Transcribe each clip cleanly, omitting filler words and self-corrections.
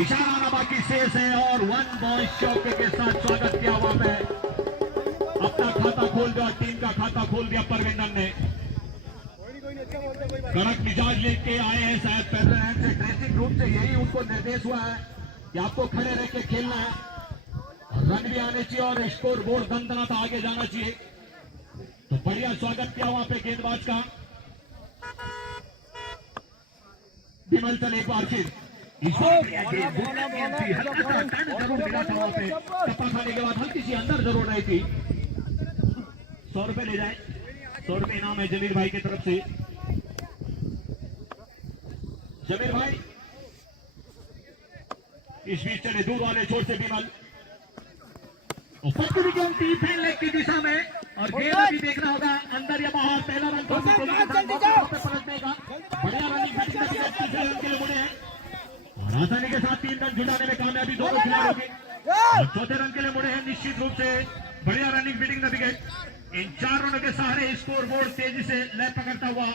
इशारा बाकी शेष है और वन बॉल चौके के साथ स्वागत किया वहां पे। अपना खाता खोल दिया, टीम का खाता खोल दिया परविंदर ने। कड़क मिजाज लेके आए हैं शायद पहले से ड्रेसिंग रूम से यही उनको निर्देश हुआ है कि आपको खड़े रह के खेलना है, रन भी आने चाहिए और स्कोर बोर्ड दंदनाता आगे जाना चाहिए। तो बढ़िया स्वागत किया वहां पे गेंदबाज का। विमल चल एक बार फिर जरूर मिला था वहां पे। टप्पा खाने के बाद हल्की सी अंदर जरूर रही थी। 100 रुपए ले जाए, 100 रुपए इनाम है जमीर भाई की तरफ से। जमीर भाई इस बीच चले दूर वाले छोर से विमल पक्की गेंद थी फैन लेग की दिशा में और गेंद अभी देखना होगा अंदर या बाहर। पहला रन पलटने का बढ़िया रनिंग तीसरे रन के लिए मुड़े हैं और आसानी के साथ 3 रन जुटाने में कामयाबी दोनों खिलाड़ियों की। और चौथे रन के लिए मुड़े हैं निश्चित रूप से बढ़िया रनिंग बीटिंग द विकेट। इन 4 रनों के सहारे स्कोर बोर्ड तेजी से लय पकड़ता हुआ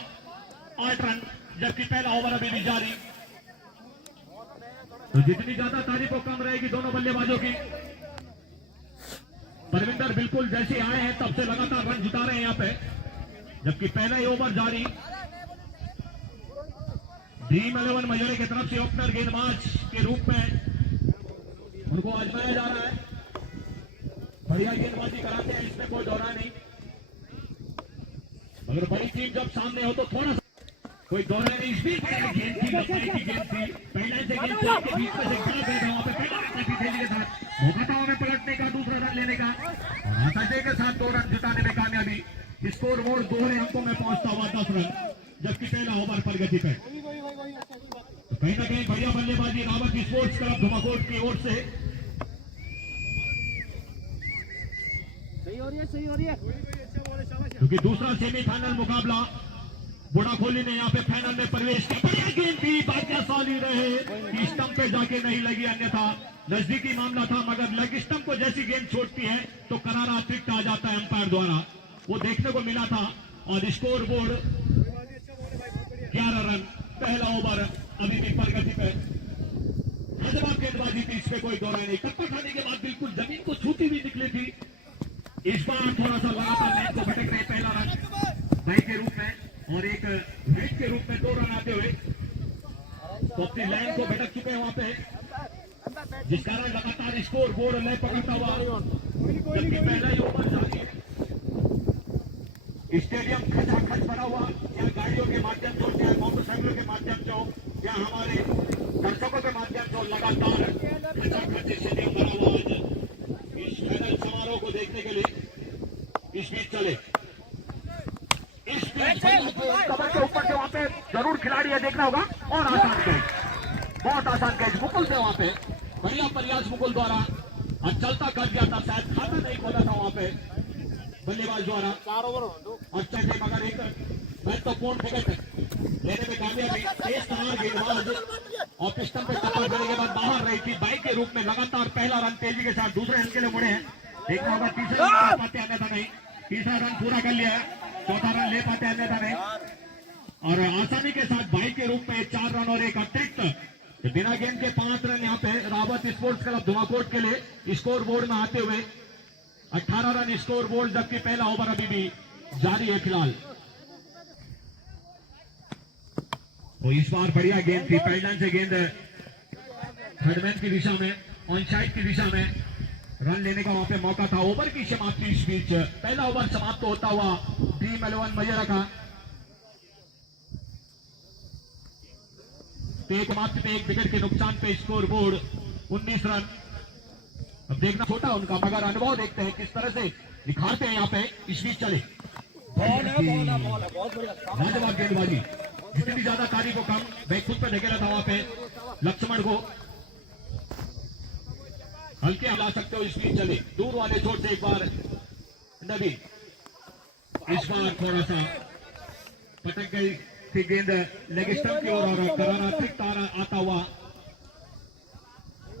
8 रन, जबकि पहला ओवर अभी भी जारी। तो जितनी ज्यादा तारीफों कम रहेगी दोनों बल्लेबाजों की। परविंदर बिल्कुल जैसे आए हैं तब से लगातार रन जुटा रहे हैं यहाँ पे, जबकि पहला ही ओवर जारी। ड्रीम 11 मजरे की तरफ से ओपनर गेंदबाज के रूप में उनको आजमाया जा रहा है। बढ़िया गेंदबाजी कराते हैं, इसमें कोई दौरा नहीं। मगर बड़ी टीम जब सामने हो तो थोड़ा सा कोई दौरा नहीं। इस बीच गेंद थी, गेंद थी पहले से गेंद के बीच में से गलत गया वहां पे। पहला काफी तेजी के साथ मौका में पलटने का, दूसरा रन लेने का और आसानी के साथ 2 रन जुटाने में कामयाबी। स्कोर बोर्ड दोहरे अंकों में पहुंचता हुआ 10 रन, जबकि पहला ओवर प्रगति पे। तो कहीं ना कहीं बढ़िया बल्लेबाजी रावत स्पोर्ट्स क्लब धुमाकोट की ओर से। सही हो रही है। क्योंकि दूसरा सेमीफाइनल मुकाबला बुढ़ा खोली ने यहाँ पे फाइनल में प्रवेश किया। बढ़िया गेंद थी, भाग्यशाली रहे स्टंप पे जाके नहीं लगी, अन्यथा नजदीकी मामला था। मगर लेग स्टंप को जैसी गेंद छोड़ती है तो करारा अतिरिक्त आ जाता है अंपायर द्वारा, वो देखने को मिला था। और स्कोर बोर्ड 11 रन, पहला ओवर अभी भी प्रगति पे। लाजवाब गेंदबाजी थी, इसमें कोई दौरा नहीं। टक्कर खाने के बाद बिल्कुल जमीन को छूती हुई निकली थी। इस बार थोड़ा सा लगातार लाइन को भटक रहे। पहला रन भाई के रूप में और एक विकेट के रूप में 2 रन आते हुए तो अपनी लाइन को भटक चुके हैं वहां पे, जिस कारण लगातार स्कोर बोर्ड लय पकड़ता हुआ। जबकि पहला ही ओवर जारी है। स्टेडियम खचाखच भरा हुआ, या गाड़ियों के माध्यम से, या मोटरसाइकिलों के माध्यम से, या हमारे दर्शकों के माध्यम से लगातार खचाखच स्टेडियम भरा हुआ आज इस फाइनल समारोह को देखने के लिए। इस बीच चले, इस बीच कमर के ऊपर से वहां पे जरूर खिलाड़ी है, देखना होगा। और आसान कैच, बहुत आसान कैच मुकुल से वहां पे। बढ़िया प्रयास मुकुल द्वारा और चलता कर दिया था, शायद खाता नहीं खोला था वहां पे बल्लेबाज द्वारा। 4 ओवर हो और चाहिए मगर एक महत्वपूर्ण विकेट लेने में कामयाबी। तेज तमाम गेंदबाज और पिस्टन पे टक्कर देने के बाद बाहर रही थी। बाई के रूप में लगातार पहला रन तेजी के साथ दूसरे रन के लिए मुड़े हैं। देखना होगा तीसरे रन कर पाते अन्यथा नहीं। तीसरा रन पूरा कर लिया, चौथा रन ले पाते अन्यथा नहीं। और आसानी के साथ बाई के रूप में 4 रन और एक अतिरिक्त बिना गेंद के 5 रन यहाँ पे रावत स्पोर्ट्स क्लब धुमाकोट के लिए स्कोर बोर्ड में आते हुए 18 रन स्कोर बोर्ड, जबकि पहला ओवर अभी भी जारी है फिलहाल। तो इस बार बढ़िया गेंद थी, पैडलाइन से गेंद थर्डमैन की दिशा में, ऑन साइड की दिशा में रन लेने का वहां पे मौका था। ओवर की समाप्ति इस बीच पहला ओवर समाप्त होता हुआ ड्रीम 11 मजेरा का। एक समाप्ति पे 1 विकेट के नुकसान पे स्कोर बोर्ड 19 रन। अब देखना छोटा उनका, मगर अनुभव देखते हैं किस तरह से दिखाते हैं यहाँ पे। इस बीच चले, लाजवाब गेंदबाजी, जितनी ज्यादा तारीफ को कम। मैं खुद पे ढकेला था वहां पे लक्ष्मण को, हल्के हिला सकते हो। इस बीच चले दूर वाले छोर से एक बार नबी, इस बार थोड़ा सा पटक गई थी गेंद लेग स्टंप की ओर और करारा अतिरिक्त आता हुआ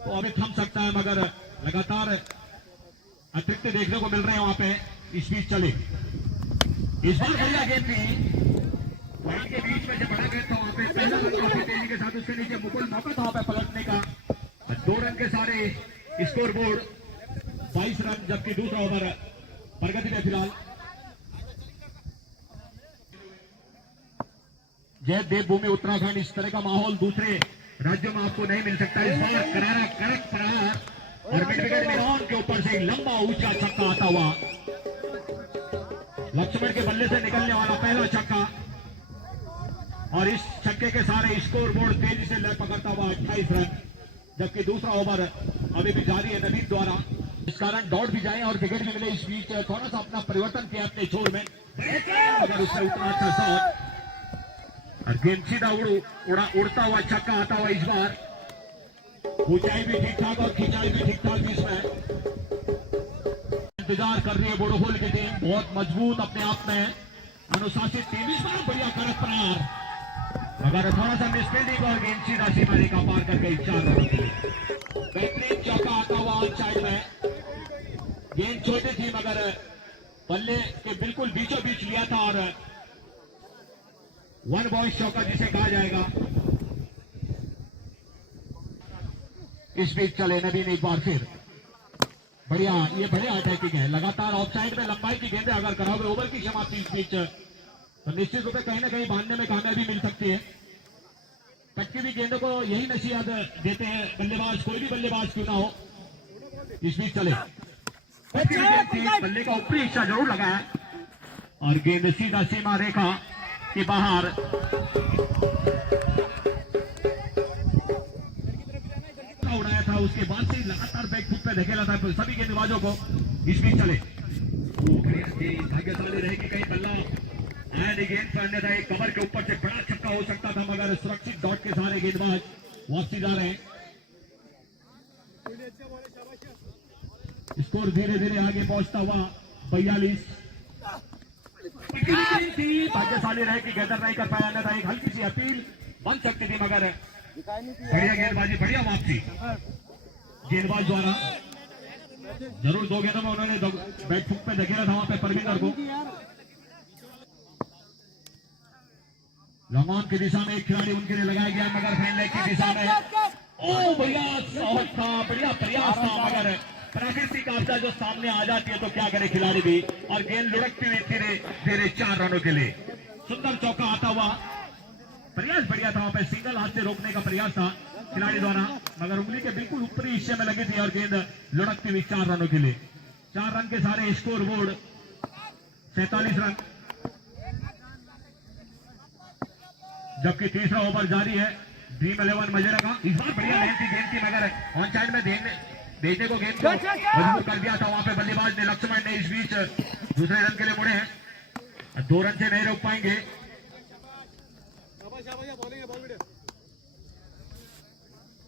तो अभी थम सकता है, मगर लगातार अतिरिक्त देखने को मिल रहे हैं वहां पे। इस बीच चले, इस बार बढ़िया गेंद थी, लाइन के बीच में से बड़ा गेंद था वहां पे। पहला रन काफी तेजी के साथ उसके नीचे मुकुल, मौका था वहां पे पलटने का 2 रन के सारे स्कोर बोर्ड 22 रन, जबकि दूसरा ओवर प्रगति में फिलहाल। जय देवभूमि उत्तराखंड, इस तरह का माहौल दूसरे राज्यों में आपको नहीं मिल सकता। इस बार करारा कड़क प्रहार और मिड विकेट मैदान के ऊपर से एक लंबा ऊंचा छक्का आता हुआ, लक्ष्मण के बल्ले से निकलने वाला पहला छक्का, और इस छक्के के सारे स्कोर बोर्ड तेजी से लय पकड़ता हुआ 28 रन, जबकि दूसरा ओवर अभी भी जारी है नवीन द्वारा, इस कारण दौड़ भी जाए और विकेट भी मिले। इस बीच थोड़ा सा अपना परिवर्तन किया अपने छोर में, अगर उससे उतना अच्छा शॉट और गेंद सीधा उड़ता हुआ छक्का आता हुआ। इस बार ऊंचाई भी ठीक ठाक और खिंचाई भी ठीक ठाक, इसमें इंतजार कर रही है बोडोहोल की टीम, बहुत मजबूत अपने आप में अनुशासित टीम। इस बार बढ़िया कड़क प्रहार, अगर थोड़ा सा मिसफील्डिंग और गेंद सीधा सीमा रेखा पार करके 4 रन, बेहतरीन चौका आता हुआ ऑन साइड में। गेंद छोटी थी मगर बल्ले के बिल्कुल बीचों बीच लिया था, और 1 बॉय चौका जिसे कहा जाएगा। इस बीच चले नवीन एक बार फिर, बढ़िया, ये बढ़िया अटैकिंग है, लगातार ऑफ साइड में लंबाई की गेंदें अगर कराओगे ओवर की समाप्ति इस बीच, तो निश्चित रूप से कहीं ना कहीं बांधने में कामयाबी मिल सकती है। कटकी भी गेंदों को यही नसीहत देते हैं बल्लेबाज, कोई भी बल्लेबाज क्यों ना हो। इस बीच चले, बल्ले का ऊपरी हिस्सा जरूर लगा है और गेंद सीधा सीमा रेखा के बाहर। उड़ाया था, उसके बाद से लगातार बैक फुट पे धकेला था सभी गेंदबाजों को। इस बीच चले, भाग्यशाली रहेगी कहीं बल्ला गेंद पर, अन्यथा एक कवर के ऊपर से बड़ा छक्का हो सकता था, मगर सुरक्षित डॉट के सारे गेंदबाज वापसी जा रहे हैं। स्कोर धीरे धीरे आगे पहुंचता हुआ 42। भाग्यशाली रहे कि गैदर नहीं कर पाया, अन्यथा एक हल्की सी अपील बन सकती थी, मगर बढ़िया गेंदबाजी, बढ़िया वापसी गेंदबाज द्वारा। जरूर 2 गेंदों में उन्होंने बैट फुक पे धकेला था वहां पे परविंदर को। लॉन्ग ऑन की दिशा में एक खिलाड़ी उनके लिए लगाया गया, मगर फैन लेग की दिशा में ओ बढ़िया शॉट था, बढ़िया प्रयास था, मगर प्राकृतिक आपदा जो सामने आ जाती है तो क्या करे खिलाड़ी भी, और गेंद लुढ़कती हुई धीरे धीरे 4 रनों के लिए। सुंदर चौका आता हुआ, प्रयास बढ़िया था, वहां पे सिंगल हाथ से रोकने का प्रयास था खिलाड़ी द्वारा, मगर उंगली के बिल्कुल ऊपरी हिस्से में लगी थी और गेंद लुढ़कती हुई 4 रनों के लिए। 4 रन के सारे स्कोर बोर्ड 47 रन, जबकि तीसरा ओवर जारी है ड्रीम 11 मजेरा का। इस बार बढ़िया लेंथ की गेंद थी, मगर ऑन साइड में भेजने को गेंद को मजबूर कर दिया था वहां पे बल्लेबाज ने, लक्ष्मण ने। इस बीच दूसरे रन के लिए मुड़े हैं, 2 रन से नहीं रोक पाएंगे।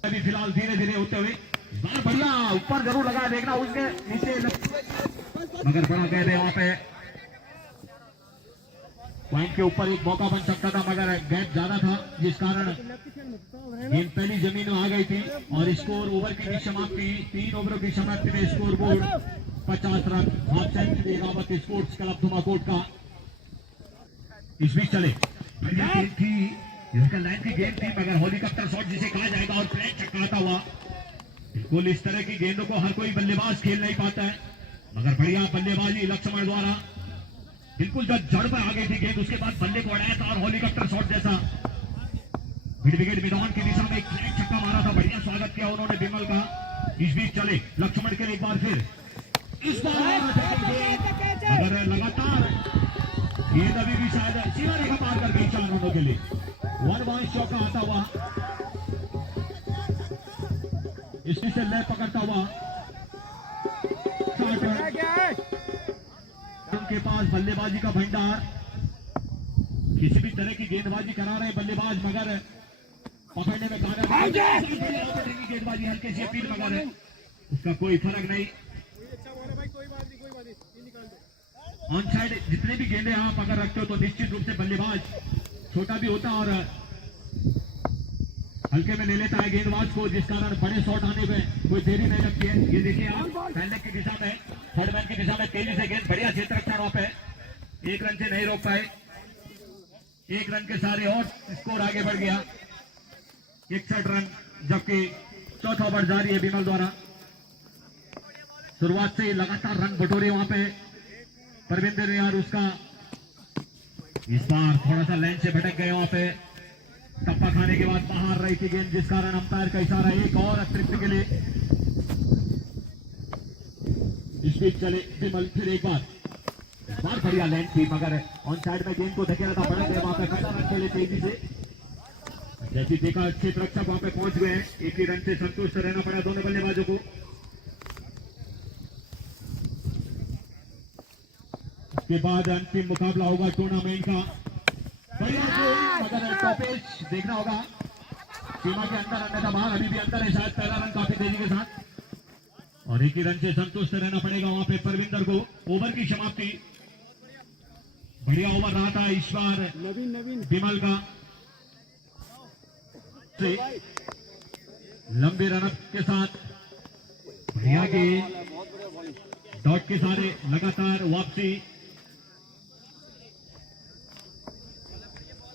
अभी फिलहाल धीरे धीरे होते हुए बढ़िया ऊपर जरूर लगा, देखना उसके नीचे, मगर बड़ा कह दे वहां पे पॉइंट के ऊपर एक मौका बन सकता था, मगर गैप ज्यादा था, जिस कारण गेंद पहली जमीन में आ गई थी। और स्कोर ओवर की समाप्ति, 3 ओवरों की समाप्ति में scoreboard 50 run. Half century Rawat sports club Dhumakot का। इस बीच चले, गेंद थी इसका लाइन की गेंद थी, मगर हेलीकॉप्टर शॉट जिसे कहा जाएगा और प्लेन चक्राता हुआ। बिल्कुल इस तरह की गेंदों को हर कोई बल्लेबाज खेल नहीं पाता है, मगर बढ़िया बल्लेबाजी लक्ष्मण द्वारा। बिल्कुल जब जड़ पर आ गई थी गेंद, उसके बाद बल्ले को उड़ाया था और हेलीकॉप्टर शॉट जैसा मिड विकेट मैदान की दिशा में एक छक्का मारा था। बढ़िया स्वागत किया उन्होंने विमल का। इस बीच चले लक्ष्मण के लिए एक बार फिर, इस बार अगर लगातार गेंद अभी भी शायद सीमा रेखा पार कर गई 4 रनों के लिए। 1 बॉय चौका आता हुआ, इसमें से लय पकड़ता हुआ उनके पास बल्लेबाजी का भंडार, किसी भी तरह की गेंदबाजी करा रहे बल्लेबाज, मगर पकड़ने में कामयाब। गेंदबाजी हल्के से अपील, मगर उसका कोई फर्क नहीं। ऑन साइड जितने भी गेंदे आप अगर रखते हो तो निश्चित रूप से बल्लेबाज छोटा भी होता और हल्के में ले लेता है गेंदबाज को, जिस कारण बड़े शॉट आने में कोई देरी नहीं लगती है। ये देखिए आप फैंडक की दिशा में, थर्ड मैन की दिशा में तेजी से गेंद, बढ़िया क्षेत्र रक्षा वहां पे, 1 रन से नहीं रोक पाए। 1 रन के सारे और स्कोर आगे बढ़ गया 61 रन, जबकि चौथा ओवर जारी है विमल द्वारा। शुरुआत से ही लगातार रन बटोरे वहां पे परविंदर यार, उसका इस बार थोड़ा सा लाइन से भटक गए वहां पे। टप्पा खाने के बाद बाहर रही थी गेंद, जिस कारण अंपायर का इशारा एक और अतिरिक्त के लिए। इस बीच चले विमल, फिर एक बार बढ़िया लाइन थी, मगर ऑन साइड में गेंद को धकेला था, बढ़ गए वहां पे। पहला रन खेले तेजी से, जैसे देखा क्षेत्र रक्षक वहां पे पहुंच गए हैं। एक ही रन से संतुष्ट रहना पड़ा दोनों बल्लेबाजों को। उसके बाद अंतिम मुकाबला होगा टूर्नामेंट का। बढ़िया मगर स्टॉपेज देखना होगा, सीमा के अंदर अन्यथा बाहर, अभी भी अंदर है शायद। पहला रन काफी तेजी के साथ और एक ही रन से संतुष्ट रहना पड़ेगा वहां पे परविंदर को। ओवर की समाप्ति, बढ़िया ओवर रहा था इस बार विमल का। लंबे रनअप के साथ बढ़िया गेंद, डॉट के सारे लगातार वापसी,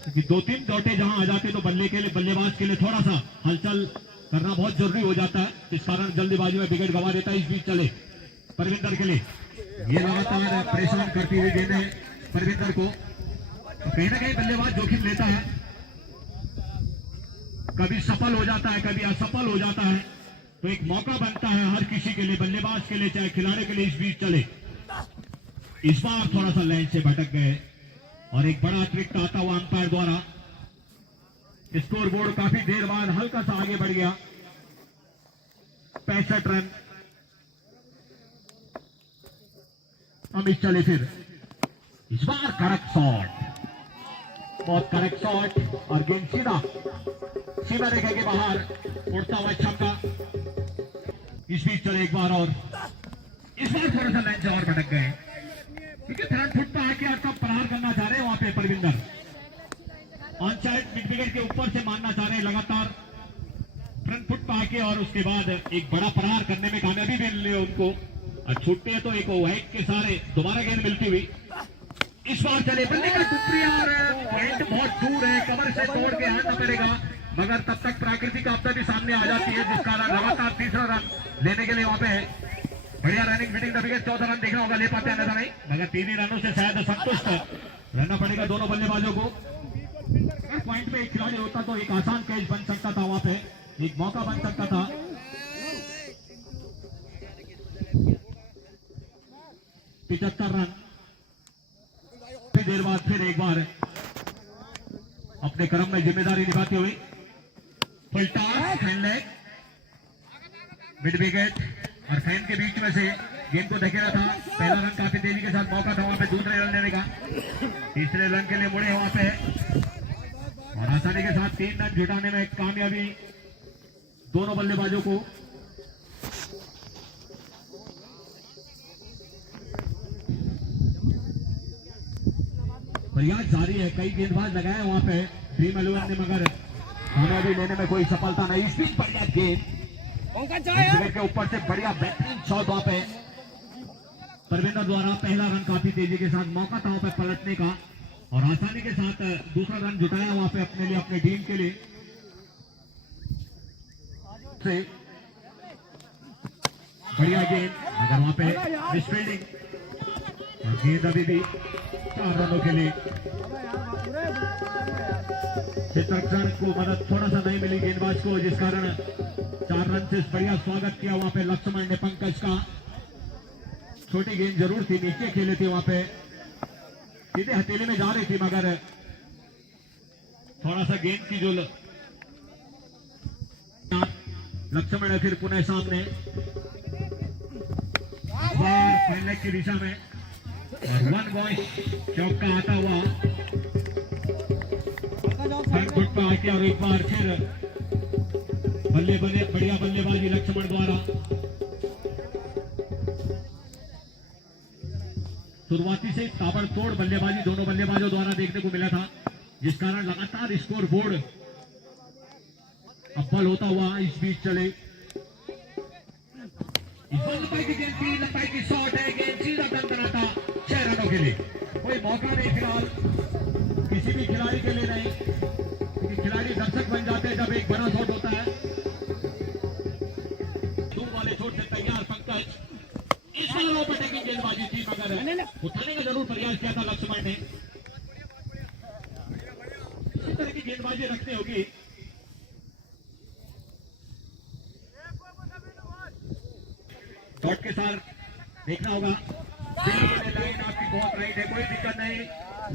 क्योंकि 2-3 डॉटे जहां आ जाते तो बल्लेबाज के लिए थोड़ा सा हलचल करना बहुत जरूरी हो जाता है, इस कारण जल्दीबाजी में विकेट गंवा देता है। इस बीच चले परविंदर के लिए, ये लगातार परेशान करती हुई गेंदें परविंदर को। कहीं ना कहीं बल्लेबाज जोखिम लेता है, कभी सफल हो जाता है, कभी असफल हो जाता है, तो एक मौका बनता है हर किसी के लिए, बल्लेबाज के लिए चाहे खिलाड़ी के लिए। इस बीच चले, इस बार थोड़ा सा लाइन से भटक गए और एक बड़ा अतिरिक्त आता हुआ अंपायर द्वारा। स्कोर बोर्ड काफी देर बाद हल्का सा आगे बढ़ गया, 65 रन। अमित चले फिर, इस बार करेक्ट शॉट, बहुत करेक्ट शॉट और गेंद सीमा रेखा के बाहर उड़ता हुआ छक्का। इस बीच चले एक बार और, इस बार थोड़ा सा लाइन से और भटक गए, क्योंकि फ्रंट फुट पर आके आपका प्रहार करना चाह रहे हैं वहां पे Parvinder. On side mid wicket के ऊपर से मारना चाह रहे हैं लगातार फ्रंट फुट पर आके, और उसके बाद एक बड़ा प्रहार करने में कामयाबी मिल रही है उनको। और छूटते हैं तो एक वाइड के सारे दोबारा गेंद मिलती हुई। इस बार चले बल्ले का टुकड़ी और पॉइंट बहुत दूर है, कवर से तोड़ के आना पड़ेगा, मगर तब तक प्राकृतिक आपदा भी सामने आ जाती है, जिस कारण लगातार तीसरा रन लेने के लिए वहां पे है। बढ़िया रनिंग फिटिंग द विकेट, चौथा रन देखना होगा, ले पाते हैं नहीं, मगर 3 ही रनों से शायद संतुष्ट रहना पड़ेगा दोनों बल्लेबाजों को। पॉइंट पे एक खिलाड़ी होता तो एक आसान कैच बन सकता था, वहां पे एक मौका बन सकता था। 75 रन, फिर देर बाद फिर एक बार अपने क्रम में जिम्मेदारी निभाते हुए full toss, leg, mid wicket और फैन के बीच में से गेंद को धकेला था। पहला रन काफी तेजी के साथ मौका था वहां पे दूसरे रन लेने का, तीसरे रन के लिए मुड़े वहां पे और आसानी के साथ 3 रन जुटाने में कामयाबी दोनों बल्लेबाजों को। प्रयास जारी है, कई गेंदबाज लगाए वहां पे ड्रीम 11 ने, मगर कामयाबी लेने में कोई सफलता नहीं। इस बीच बढ़िया गेंद के ऊपर से बढ़िया बेहतरीन शॉट वहां पे परविंदर द्वारा। पहला रन काफी तेजी के साथ, मौका था वहां पे पलटने का और आसानी के साथ दूसरा रन जुटाया वहां पे अपने लिए, अपने टीम के लिए। से बढ़िया गेंद, मगर वहां पे मिसफील्डिंग और गेंद अभी भी 4 रनों के लिए। चित्रक्षण को मदद थोड़ा सा नहीं मिली गेंदबाज को, जिस कारण 4 रन से बढ़िया स्वागत किया वहां पे लक्ष्मण ने पंकज का। छोटी गेंद जरूर थी, नीचे खेले थे वहां पे, सीधे हथेली में जा रही थी, मगर थोड़ा सा गेंद की जो लक्ष्मण है फिर पुनः सामने पहले की दिशा में 1 बॉल चौका आता हुआ गुट पर आके और एक बार फिर बढ़िया बल्लेबाजी लक्ष्मण द्वारा। शुरुआती से ताबड़तोड़ बल्लेबाजी दोनों बल्लेबाजों द्वारा देखने को मिला था, जिस कारण लगातार स्कोर बोर्ड अव्वल होता हुआ। इस बीच चले, लंबाई की गेंद थी, लंबाई की शॉट है, गेंद सीधा दंदनाता 6 रनों के लिए। कोई मौका नहीं फिलहाल किसी भी खिलाड़ी के लिए नहीं, क्योंकि खिलाड़ी दर्शक बन जाते हैं जब एक बड़ा शॉट होता है। गेंदबाजी थी मगर उठाने का जरूर प्रयास किया था लक्ष्मण ने। इसी तरह की गेंदबाजी रखनी होगी। डॉट के साथ देखना होगा। लाइन आपकी बहुत राइट है, कोई दिक्कत नहीं।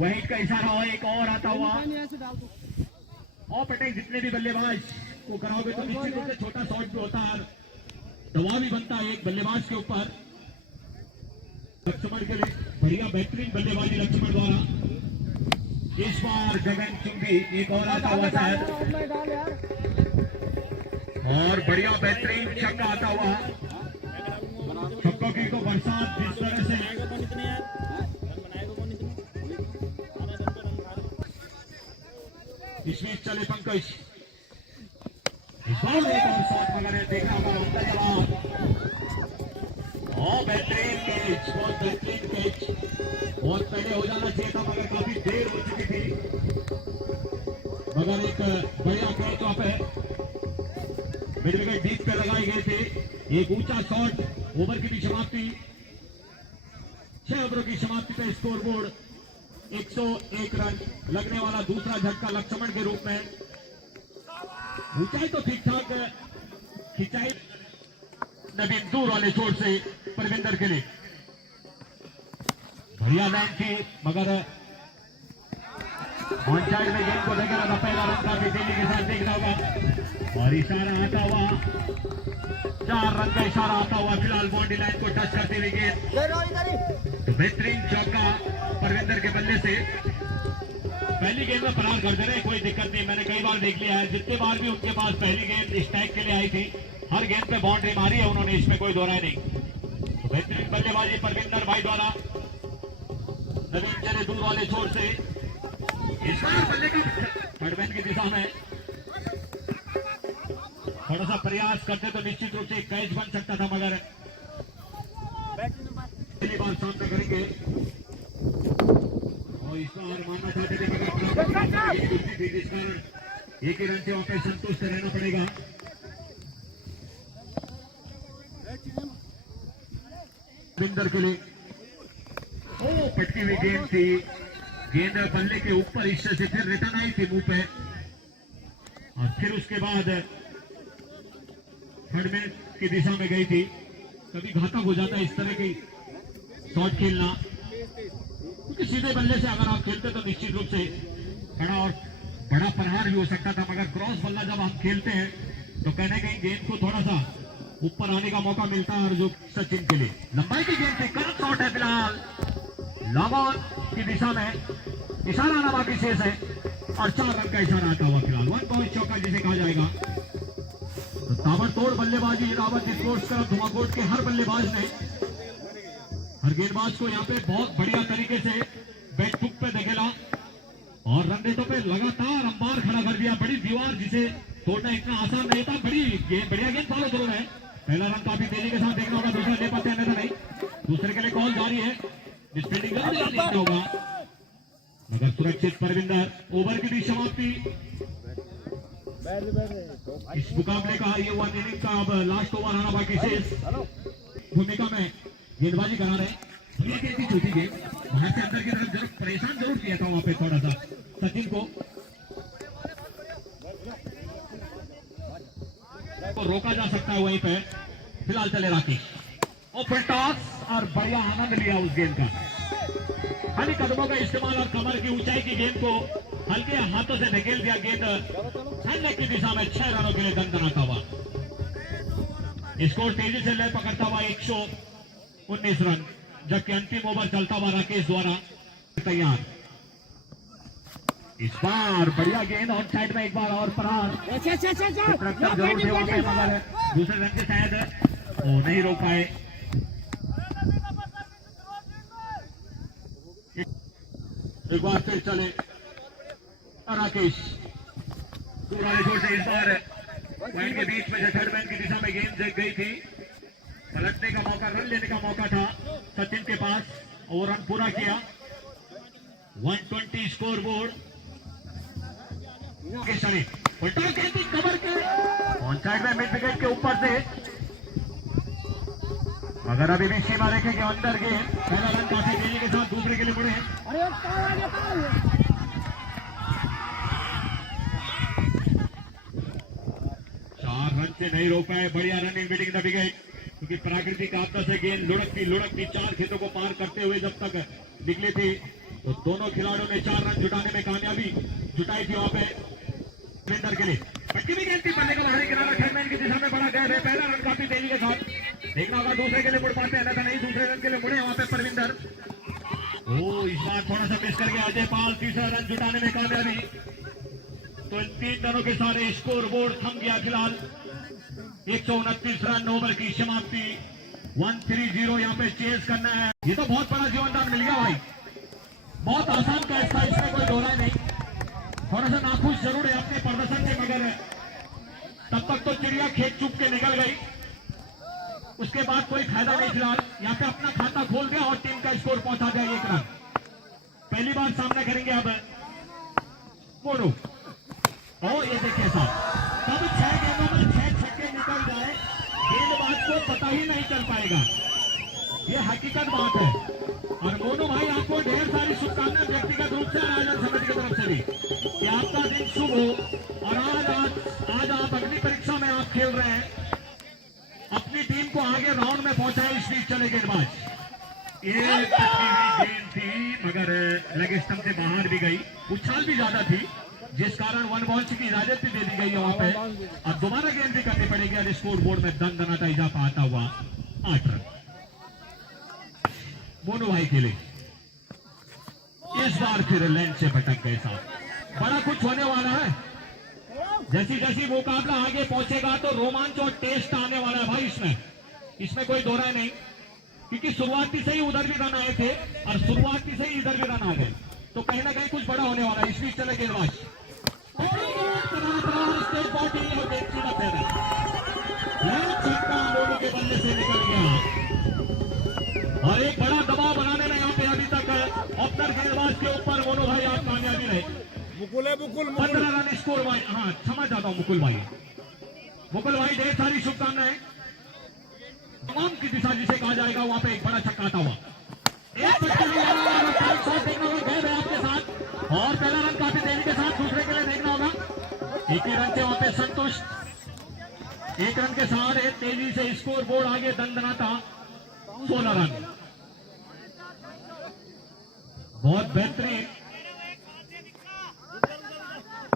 वहीद का इशारा हो, एक और आता हुआ ऑफ अटैक। जितने भी बल्लेबाज को कराओगे तो निश्चित रूप से छोटा शॉट भी होता है, दबाव भी बनता है एक बल्लेबाज के ऊपर। लक्ष्मण के लिए बढ़िया बेहतरीन बल्लेबाजी लक्ष्मण द्वारा। इस बार गगन चुंबी एक और आता हुआ शायद, और बढ़िया बेहतरीन छक्का आता हुआ। छक्कों की को बरसात जिस तरह से इसमें चले पंकज, इस बार एक और शॉट वगैरह देखना होगा। उनका जवाब और बेहतरीन कैच, बहुत बेहतरीन कैच। बहुत पहले हो जाना चाहिए था मगर काफी देर हो चुकी थी। मगर एक बढ़िया कैच वहां पे मिड विकेट डीप पे लगाई गई थी। एक ऊंचा शॉट, ओवर की भी समाप्ति, 6 ओवरों की समाप्ति पे स्कोर बोर्ड 101 रन। लगने वाला दूसरा झटका लक्ष्मण के रूप में। ऊंचाई तो ठीक ठाक खिंचाई, नवीन दूर वाले छोर से परविंदर के लिए बढ़िया लाइन थी मगर ऑन साइड में गेंद को देखना था। पहला रन काफी तेजी के साथ देखना होगा, और इशारा आता हुआ, 4 रन का इशारा आता हुआ। फिलहाल बाउंड्री लाइन को टच करते हुए गेंद, तो बेहतरीन चौका परविंदर के बल्ले से। पहली गेंद में फरार कर दे रहे, कोई दिक्कत नहीं। मैंने कई बार देख लिया है, जितने बार भी उनके पास पहली गेंद स्ट्राइक के लिए आई थी, हर गेंद पे बाउंड्री मारी है उन्होंने, इसमें कोई दोहराई नहीं। तो बेहतरीन बल्लेबाजी परविंदर भाई द्वारा। नवीन चले दूर वाले छोर से, इस बार बल्ले का थर्डमैन की दिशा में थोड़ा सा प्रयास करते तो निश्चित रूप से कैच बन सकता था, मगर पहली बार सामना करेंगे। और इस बार मानना चाहते थे मगर जिस कारण एक ही रन से वहां पर संतुष्ट रहना पड़ेगा। बिंदर के लिए ओ पटकी हुई गेंद थी, गेंद बल्ले के ऊपर हिस्से से फिर रिटर्न आई थी मुंह पे, और फिर उसके बाद थर्डमैन की दिशा में गई थी। कभी घातक हो जाता है इस तरह की शॉट खेलना, क्योंकि सीधे बल्ले से अगर आप खेलते तो निश्चित रूप से बड़ा और बड़ा प्रहार भी हो सकता था। मगर क्रॉस बल्ला जब हम खेलते हैं तो कहीं कहीं गेंद को थोड़ा सा ऊपर आने का मौका मिलता है, और जो सचिन के लिए लंबाई की गेंद थी, करंट शॉट है। फिलहाल लॉन्ग ऑन की दिशा में इशारा आना बाकी शेष है, और 4 रन का इशारा आता हुआ। फिलहाल 1 पॉइंट चौका जिसे कहा जाएगा। तो ताबड़तोड़ बल्लेबाजी रावत स्पोर्ट्स क्लब धुमाकोट के हर बल्लेबाज ने, हर गेंदबाज को यहाँ पे बहुत बढ़िया तरीके से बैट फुक पे धकेला, और रन रेटों पे लगातार अंपायर खड़ा कर दिया। बड़ी दीवार जिसे तोड़ना इतना आसान नहीं था। बढ़िया गेंद फॉलो थ्रो है। पहला रन काफी तेजी के साथ देखना होगा, दूसरा ले पाते हैं नहीं, दूसरे के लिए कॉल जारी है। देखना होगा मगर सुरक्षित परविंदर। ओवर की भी समाप्ति इस मुकाबले का। ये 1 इनिंग का अब लास्ट ओवर आना बाकी शेष। भूमिका में गेंदबाजी करा रहे, छोटी गेंद वहां से अंदर की तरफ जरूर परेशान जरूर किया था वहां पे थोड़ा सा सचिन को रोका जा सकता है वहीं पे। फिलहाल चले राकेश और फिर टॉस, और बढ़िया आनंद लिया उस गेंद का। हल्के कदमों का इस्तेमाल और कमर की ऊंचाई की गेंद को हल्के हाथों से धकेल दिया। गेंद हैंडलेग की दिशा में 6 रनों के लिए दनदनाता हुआ। स्कोर तेजी से ले पकड़ता हुआ 119 रन, जबकि अंतिम ओवर चलता हुआ राकेश द्वारा तैयार। इस बार बढ़िया गेंद ऑन साइड में, एक बार और प्रहार जरूर थे वहां पे, मगर दूसरे रन से शायद वो नहीं रोक पाए। एक बार फिर चले राकेश वाले छोर से। इस बार पॉइंट के बीच में से थर्डमैन की दिशा में गेंद गई थी, पलटने का मौका, रन लेने का मौका था सचिन के पास, और रन पूरा किया। 120 स्कोर बोर्ड। कवर के ऑन साइड में मिड विकेट के ऊपर से अगर अभी भी सीमा रेखे के अंदर गए, पहला रन काफी तेजी के साथ दूसरे के लिए मुड़े हैं। 4 रन से नहीं रोक पाए, बढ़िया रनिंग बीटिंग द विकेट, क्योंकि प्राकृतिक आपदा से गेंद लुढ़कती 4 खेतों को पार करते हुए जब तक निकले थे तो दोनों खिलाड़ियों ने 4 रन जुटाने में कामयाबी जुटाई थी। वहां पे विंदर के लिए पट्टी भी गेंद थी, बल्ले का बाहरी किनारा खैरमैन की दिशा में बड़ा गैप है। पहला रन काफी तेजी के साथ देखना होगा, दूसरे के लिए मुड़ पाते हैं, नहीं दूसरे रन के लिए मुड़े वहां पे परविंदर। इस बार थोड़ा सा मिस करके अजय पाल तीसरा रन जुटाने में कामयाबी। तो इन 3 रनों के सारे स्कोर बोर्ड थम गया फिलहाल। 129 रन ओवर की समाप्ति, 130 यहाँ पे चेस करना है। ये तो बहुत बड़ा जीवनदान मिल गया भाई, बहुत आसान कैच था, इसमें कोई दोहरा नहीं। थोड़ा सा नाखुश जरूर है अपने प्रदर्शन से, मगर तब तक तो चिड़िया खेत चुप के निकल गई, उसके बाद कोई फायदा नहीं। फिलहाल यहाँ पे अपना खाता खोल दिया और टीम का स्कोर पहुंचा दिया 1 रन। पहली बार सामना करेंगे अब मोनू। ये देखिए साहब, तब 6 गेंदों में 6 छक्के निकल जाए, गेंदबाज को पता ही नहीं चल पाएगा, ये हकीकत बात है। और मोनू भाई आपको ढेर सारी शुभकामनाएं व्यक्तिगत रूप से आयोजन समिति की तरफ से भी, कि आपका दिन शुभ हो। और आज आप अग्नि परीक्षा में आप खेल रहे हैं, अपनी टीम को आगे राउंड में पहुंचाए, इस बीच चले गेंदबाज। ये गेंद थी मगर लेग स्टंप से बाहर भी गई, उछाल भी ज्यादा थी, जिस कारण 1 बॉल की इजाजत भी दे दी गई है वहां पे। अब दोबारा गेंद भी करनी पड़ेगी और स्कोर बोर्ड में दनदनाता इजाफा आता हुआ 8 रन मोनू भाई के लिए। इस बार फिर लाइन से भटक गए साहब, बड़ा कुछ होने वाला है। जैसी जैसी मुकाबला आगे पहुंचेगा तो रोमांच और टेस्ट आने वाला है भाई, इसमें कोई दोहरा नहीं, क्योंकि शुरुआती से ही उधर भी रन आए थे और शुरुआती से ही इधर भी रन आ गए, तो कहीं ना कहीं कुछ बड़ा होने वाला है। इस बीच चले गेंदबाज, मोनू के बल्ले से निकल गया और एक बड़ा दबाव बनाने में यहाँ पे अभी तक ओपनर गेंदबाज के ऊपर मोनू भाई आप कामयाबी रहे। 15 रन स्कोर भाई, हाँ क्षमा चाहता हूँ मुकुल भाई ढेर सारी शुभकामनाएं। तमाम की दिशा जिसे कहा जाएगा वहां पे एक बड़ा छक्का आता हुआ, एक शॉट देखना होगा गए आपके साथ, और पहला रन काफी तेजी के साथ दूसरे के लिए देखना होगा। 1 रन से वहां पे संतुष्ट, 1 रन के साथ तेजी से स्कोर बोर्ड आगे दंदनाता 16 रन। बहुत बेहतरीन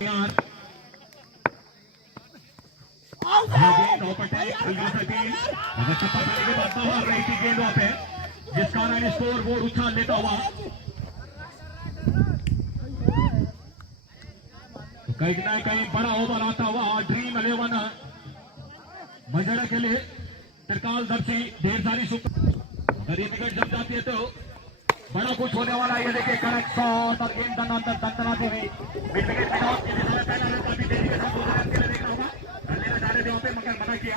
यार, रही थी गेंद वहां पे, जिस कारण स्कोर बोर्ड उछाल लेता हुआ। तो कहीं ना कहीं बड़ा ओवर आता हुआ ड्रीम 11 मजड़ा के लिए त्रिकाल दर्शी ढेर सारी अगर ये विकेट जम जाती है तो बड़ा कुछ होने वाला है। ये देखिए करेक्ट शॉट और गेंद दंदनाते हुए मिड विकेट में आउट की दिशा में पहला रन काफी तेजी के साथ दूसरे रन के लिए देखना होगा, रन लेना चाह रहे थे वहां पे मगर मना किया।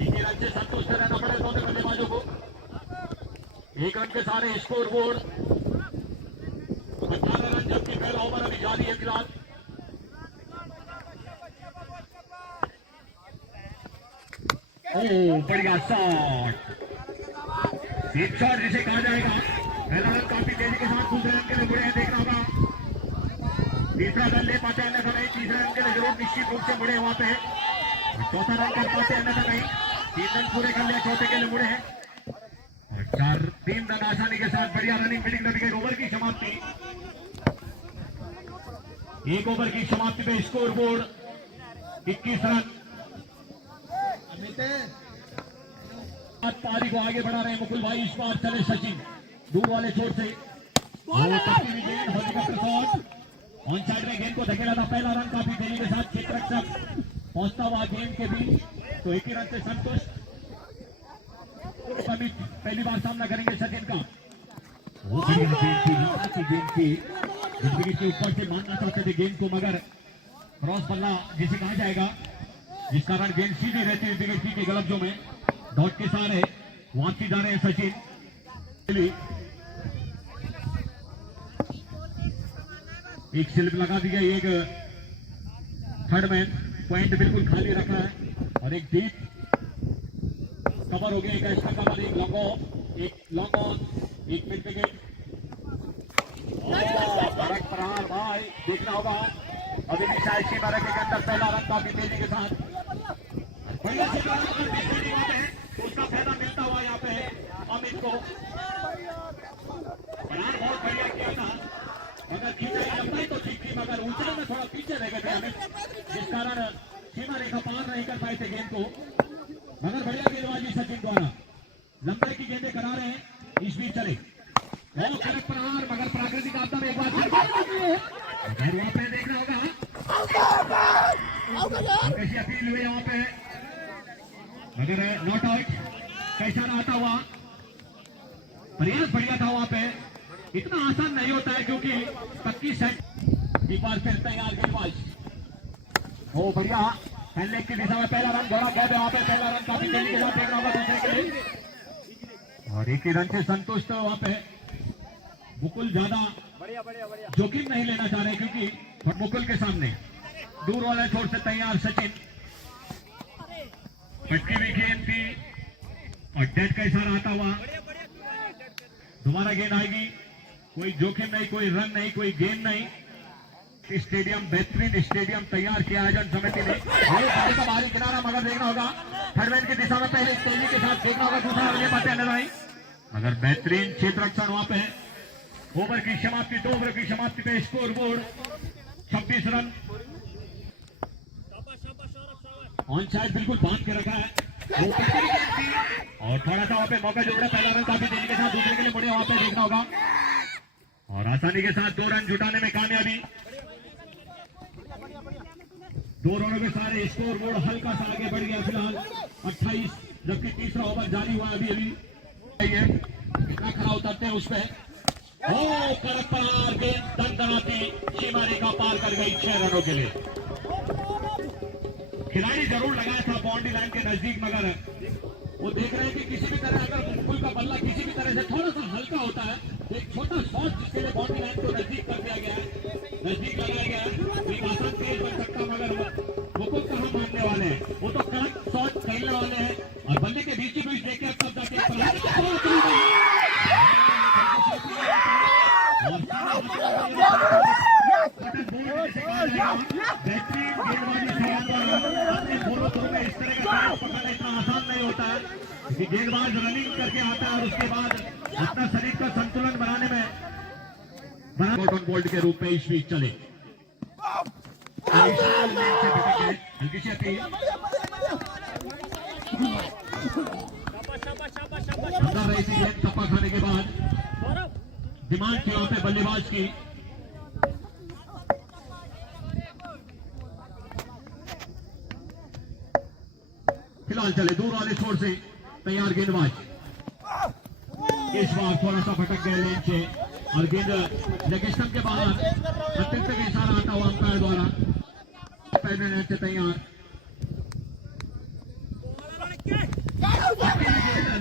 1 रन से संतुष्ट रहना पड़े दोनों बल्लेबाजों को। 1 रन के सारे स्कोर बोर्ड, 18 रन जबकि पहला ओवर अभी जारी है फिलहाल। बढ़िया शॉट, एक शॉट जिसे कहा जाएगा। पहला रन काफी तेजी के साथ दूसरे रन के लिए मुड़े हैं, देखना होगा तीसरा रन ले पाते हैं अन्यथा नहीं, तीसरे रन के लिए जरूर निश्चित रूप से मुड़े वहां पे, चौथा रन कर पाते हैं अन्यथा नहीं। 3 रन पूरे कर लिया, चौथे के लिए मुड़े हैं और 3 रन आसानी के साथ बढ़िया रनिंग बिल्डिंग विकेट। ओवर की समाप्ति, 1 ओवर की समाप्ति पे स्कोर बोर्ड 21 रन। पारी को आगे बढ़ा रहे हैं मुकुल भाई, इस बार चले सचिन दूर वाले छोर से, ऑन साइड में गेंद को धकेला था। पहला रन काफी तेजी के साथ क्षेत्र तक पहुंचता हुआ गेंद के बीच, तो 1 ही रन से संतुष्ट। पहली बार सामना करेंगे सचिन का। गेंद की विकेट के ऊपर से मारना चाहते थे गेंद को, मगर क्रॉस बल्ला जिसे कहा जाएगा, जिस कारण गेंद सीधी रहती है विकेट के गलब्जों में। डॉट के सारे वापसी जा रहे हैं सचिन, एक स्लिप लगा दी गई, एक थर्ड मैन पॉइंट बिल्कुल खाली रखा है और एक डीप कवर हो गया, एक एक्स्ट्रा कवर, एक लॉन्ग ऑन, एक मिड विकेट। कड़क प्रहार भाई, देखना होगा अभी भी शायद सीमा रेखा के अंदर पहला रन काफी तेजी के साथ बढ़िया से उसका फायदा मिलता हुआ यहाँ पे अमित को। प्रहार बहुत बढ़िया किया था, अगर खींचाई लंबाई तो ठीक थी, मगर उछले में थोड़ा पीछे रह गए थे अमित, जिस कारण सीमा रेखा पार नहीं कर पाए थे गेंद को। मगर बढ़िया गेंदबाजी सचिन द्वारा, लंबाई की गेंदें करा रहे हैं इस बीच चले। बहुत कड़क प्रहार, मगर प्राकृतिक आपदा में एक बार वहां पे देखना होगा कैसी अपील हुई यहाँ पे, मगर नॉट आउट का इशारा आता हुआ। प्रयास बढ़िया था वहां पे, इतना आसान नहीं होता है क्योंकि 25 सेट कीपर फिर तैयार गेंदबाज। ओ बढ़िया पहले की दिशा में पहला रन दौड़ा गया, वहां पे पहला रन काफी तेजी के साथ देखना होगा दूसरे के लिए, और एक ही रन से संतुष्ट है वहां पे। मुकुल ज्यादा जोखिम नहीं लेना चाह रहे क्योंकि मुकुल के सामने दूर वाले छोर से तैयार सचिन। पटकी हुई गेंद थी और डेड का इशारा आता हुआ, दोबारा गेंद आएगी, कोई जोखिम नहीं, कोई रन नहीं, कोई गेंद नहीं। स्टेडियम बेहतरीन स्टेडियम तैयार किया आयोजन समिति ने, का बाहरी किनारा, मगर देखना होगा थर्ड की दिशा में पहले तेजी के साथ देखना होगा दूसरा रन पाते नहीं, मगर बेहतरीन क्षेत्र रक्षण वहां पे है। ओवर की समाप्ति, 2 ओवर की समाप्ति पे score board 26 run. On side बिल्कुल बांध के रखा है, और थोड़ा सा वहां पे मौका जोड़ा, पहला रन काफी तेजी के साथ दूसरे के लिए मुड़े, वहां पे देखना होगा, और आसानी के साथ 2 रन जुटाने में कामयाबी। 2 रनों के सारे स्कोर बोर्ड हल्का सा आगे बढ़ गया फिलहाल 28, जबकि तीसरा ओवर जारी हुआ अभी कितना खरा उतरते हैं उस पर। कड़क प्रहार, गेंद दंदनाती सीमा रेखा पार कर गई 6 रनों के लिए। खिलाड़ी जरूर लगाया था बाउंड्री लाइन के नजदीक, मगर वो देख रहे हैं कि किसी भी तरह अगर मुकुल का बल्ला किसी भी तरह से थोड़ा सा हल्का होता है, एक छोटा शॉट जिसके लिए बाउंड्री लाइन को नजदीक कर दिया गया है, नजदीक लगाया गया है, एक आसान तेज बन सकता, मगर मुकुल कहाँ मानने वाले हैं, वो तो कड़क शॉट खेलने वाले हैं, और बल्ले के बीच देखकर तब जाके बेहतरीन गेंदबाजी अपने बोलों में इस तरह का पकड़ना इतना आसान नहीं होता है, क्योंकि गेंदबाज रनिंग करके आता है और उसके बाद अपना शरीर का संतुलन बनाने में बोल्ट के रूप में इस बीच चले। हल्की सी अपील, रही थी गेंद थप्पा खाने के बाद, डिमांड की वहां पे बल्लेबाज की। फिलहाल चले दूर वाले छोर से तैयार गेंदबाज, इस बार थोड़ा सा भटक गए लेन से, और गेंद लेग स्टंप के बाहर अतिरिक्त का इशारा आता हुआ अंपायर द्वारा, पहले नेट से तैयार।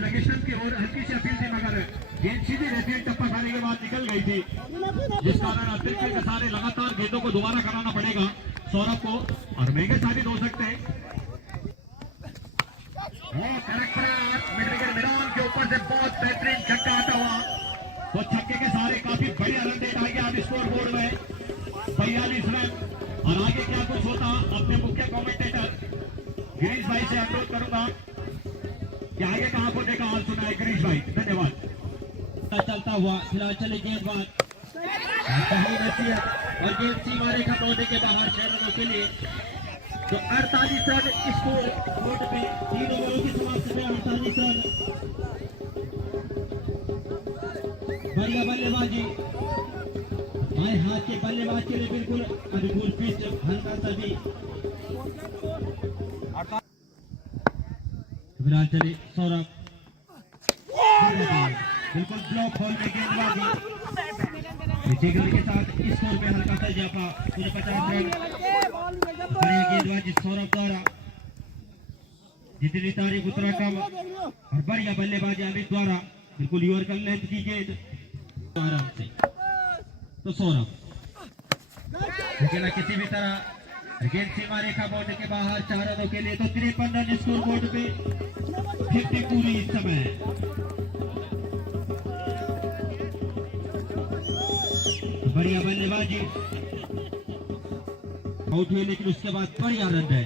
लेग स्टंप की ओर हल्की सी अपील थी, मगर गेंद सीधी रहती है, टप्पा खाने के बाद निकल गई थी, जिस कारण अतिरिक्त के सारे लगातार गेंदों को दोबारा कराना पड़ेगा सौरभ को, और महंगे साबित हो सकते हैं। मिड विकेट मैदान के ऊपर से बहुत बेहतरीन छक्का आता हुआ, तो छक्के के सारे काफी बढ़िया रन रेट आ गया अब स्कोर बोर्ड में 42 रन। और आगे क्या कुछ होता, अपने मुख्य कमेंटेटर गिरीश भाई से अनुरोध करूंगा कि आगे कहां को देखा हाल सुना है गिरीश भाई, धन्यवाद। चलता हुआ फिलहाल चले गेंदबाज और गेंद सीमा रेखा पौधे के बाहर 6 रनों के लिए, तो 48 रन स्कोर बोर्ड पे 3 ओवरों की समाप्ति में 48 रन। बढ़िया बल्लेबाजी, बाएं हाथ के बल्लेबाज के लिए बिल्कुल अनुकूल पिच, हल्का सा भी। फिलहाल चले सौरभ, बिल्कुल ब्लॉक होल में गेंदबाजी, पीछे के साथ स्कोर में हल्का सा इजाफा, पूरे 50 रन। बढ़िया गेंदबाजी सौरभ द्वारा, जितनी तारीफ उतना कम, और बढ़िया बल्लेबाजी अमित द्वारा, बिल्कुल यूर्कल लेंथ की गेंद आराम से। तो सौरभ लेकिन किसी भी तरह गेंद सीमा रेखा बाउंड्री के बाहर 4 रनों के लिए। तो 53 रन स्कोर बोर्ड पे 50 पूरी इस समय। बढ़िया बल्लेबाजी, आउट हुए लेकिन उसके बाद बढ़िया रन है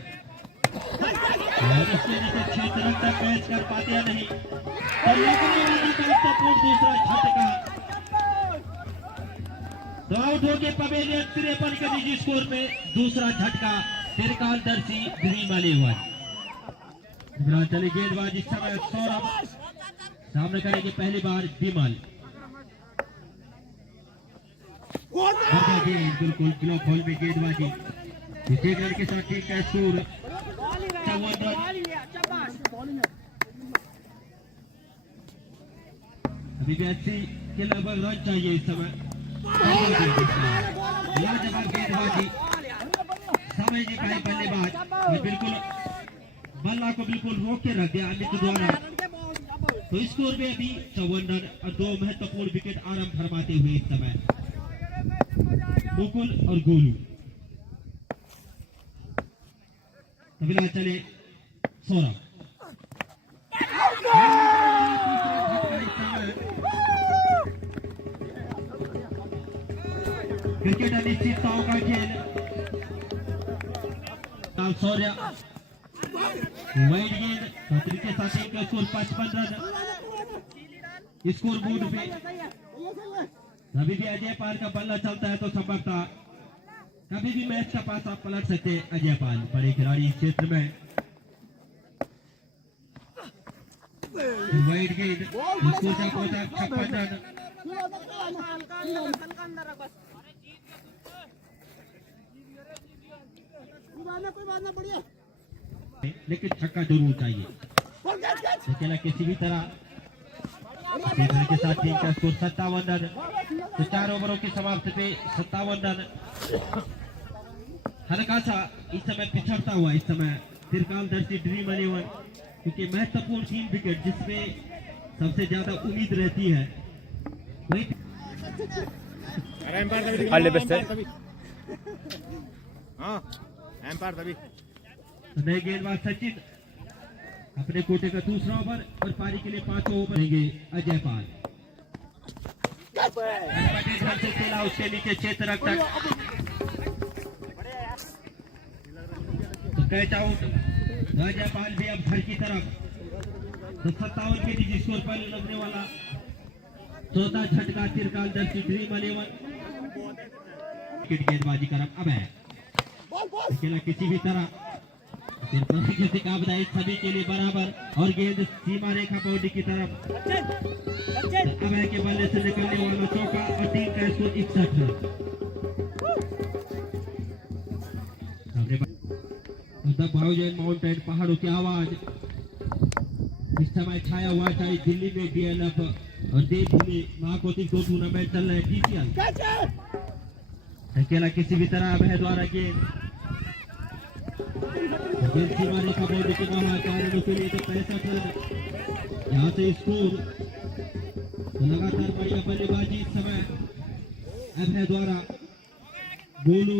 और इसके नीचे 6 रन तक मैच कर पाते या नहीं। और लगने वाला महत्वपूर्ण दूसरा झटका, तो आउट हो गए पवेलियन 53 के निजी स्कोर में। दूसरा झटका त्रिकाल दर्शी ड्रीम 11। चले गेंदबाज इस समय सौरभ, सामने करेंगे पहली बार विमल। बिल्कुल क्लॉक बॉल में गेंदबाजी, एक रन के साथ टीम का स्कोर 54 रन। अभी भी 80 के लगभग रन चाहिए इस समय। लाजवाब गेंदबाजी, समझ नहीं पाए बल्लेबाज और बिल्कुल बल्ला को बिल्कुल रोक के रख दिया अमित द्वारा। तो स्कोर में अभी 54 रन और 2 महत्वपूर्ण विकेट आरंभ फरमाते हुए इस समय मुकुल और गोलू। फिलहाल चले सौरभ, क्रिकेट अनिश्चितताओं का खेल। सौर्य वाइड गेंद, के साथ टीम का स्कोर 55 रन स्कोर बोर्ड पे। कभी भी अजय पाल का बल्ला चलता है तो संभवतः कभी भी मैच का पास आप पलट सकते हैं। अजय पाल बड़े खिलाड़ी इस क्षेत्र में। वाइड गेंद, स्कोर का पहुंचा 56 रन। लेकिन छक्का जरूर चाहिए, अकेला किसी भी तरह। के साथ टीम का स्कोर 57 रन। तो 4 ओवरों की समाप्ति पे 57 रन। हल्का सा इस समय पिछड़ता हुआ इस समय त्रिकाल दर्शी ड्रीम 11, क्योंकि महत्वपूर्ण 3 विकेट जिसमें सबसे ज्यादा उम्मीद रहती है। नए गेंदबाज सचिन अपने कोटे का दूसरा ओवर और पारी के लिए 5 ओवर लेंगे। अजय पाल से खेला, उसके नीचे क्षेत्र तक तो कैच आउट। अजय पाल भी अब घर की तरफ। तो 57 के निजी स्कोर पर लगने वाला चौथा झटका त्रिकाल दर्शी ड्रीम 11 गेंदबाजी करम। अब है अकेला किसी भी तरह किसी का बधाई सभी के लिए बराबर और गेंद सीमा रेखा बाउंड्री की तरफ। अभय के बल्ले से निकलने वाला चौका और टीम का स्कोर 61 रन। भाउजन माउंटेन पहाड़ों की आवाज इस समय छाया हुआ चाहे दिल्ली में डीएलएफ और देवभूमि महाकोटि को टूर्नामेंट चल रहा है टीसीएल। अकेला किसी भी तरह अभय द्वारा गेंद सीमा रेखा बाउंड्री के बाहर 4 रनों के लिए। तो 65 रन यहाँ से स्कोर। तो लगातार बढ़िया बल्लेबाजी इस समय अभय द्वारा। गोलू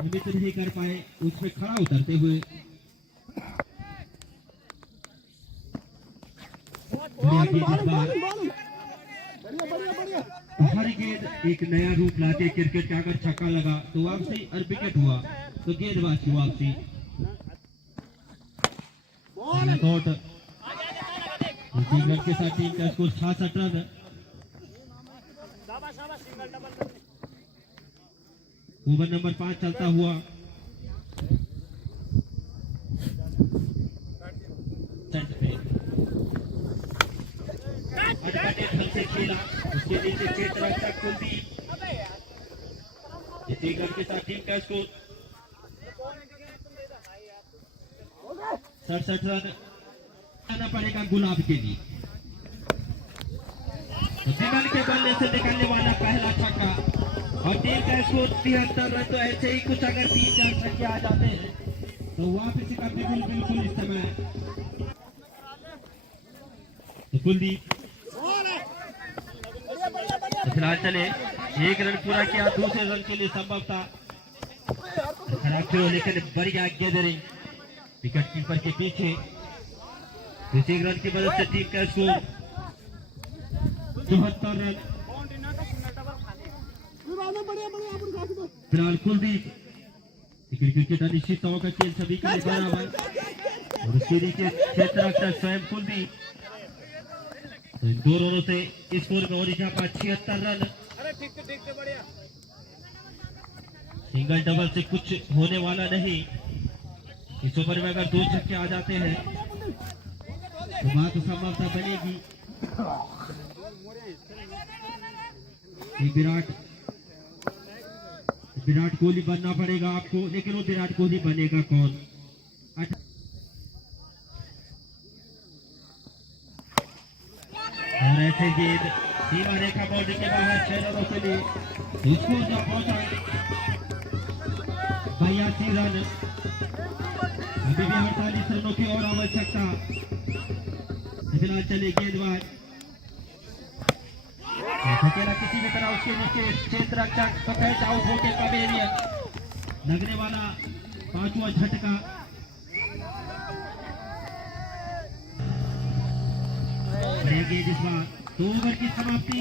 अमित नहीं कर पाए, उसमें खड़ा उतरते हुए। हर गेंद एक नया रूप लाते क्रिकेट का। अगर छक्का लगा तो वापसी और विकेट हुआ तो गेंदबाज की वापसी। के साथ टीम का स्कोर 66 रन। ओवर नंबर 5 चलता हुआ। से खेला, उसके नीचे क्षेत्र तक कुलदीप के साथ टीम का स्कोर 67 रन। आना पड़ेगा गुलाब के लिए। विमल के बल्ले से निकलने वाला पहला छक्का और टीम का स्कोर 73 रन। तो ऐसे ही कुछ अगर 3-4 छक्के आ जाते हैं तो वापसी का बिल्कुल इस समय। तो कुलदीप फिलहाल चले 1 रन पूरा किया, दूसरे रन के लिए संभव था। खराब खेलो लेकिन बढ़िया गेंदरी विकेट कीपर के पीछे। दूसरी रन की मदद से टीम का स्कोर 74 रन। फिलहाल कुलदीप क्रिकेट अनिश्चितताओं का खेल सभी के लिए बराबर और उसके नीचे क्षेत्र रक्षक स्वयं कुलदीप। तो इन दो रनों से स्कोर में ओडिशा का 76 रन। सिंगल डबल से कुछ होने वाला नहीं। इस ओवर में अगर 2 छक्के आ जाते हैं तो बात संभवतः बनेगी। विराट कोहली बनना पड़ेगा आपको, लेकिन वो विराट कोहली बनेगा कौन? और ऐसे गेंद सीमा रेखा बाउंड्री के बाहर 6 रनों के लिए स्कोर जो पहुंचा 82 रन। अभी भी 48 रनों की और आवश्यकता। फिलहाल चले गेंदबाज धकेला किसी भी तरह उसके नीचे क्षेत्र रक्षक कैच आउट होके पवेलियन लगने वाला 5वां झटका। गेंद इस बार 2 ओवर की समाप्ति।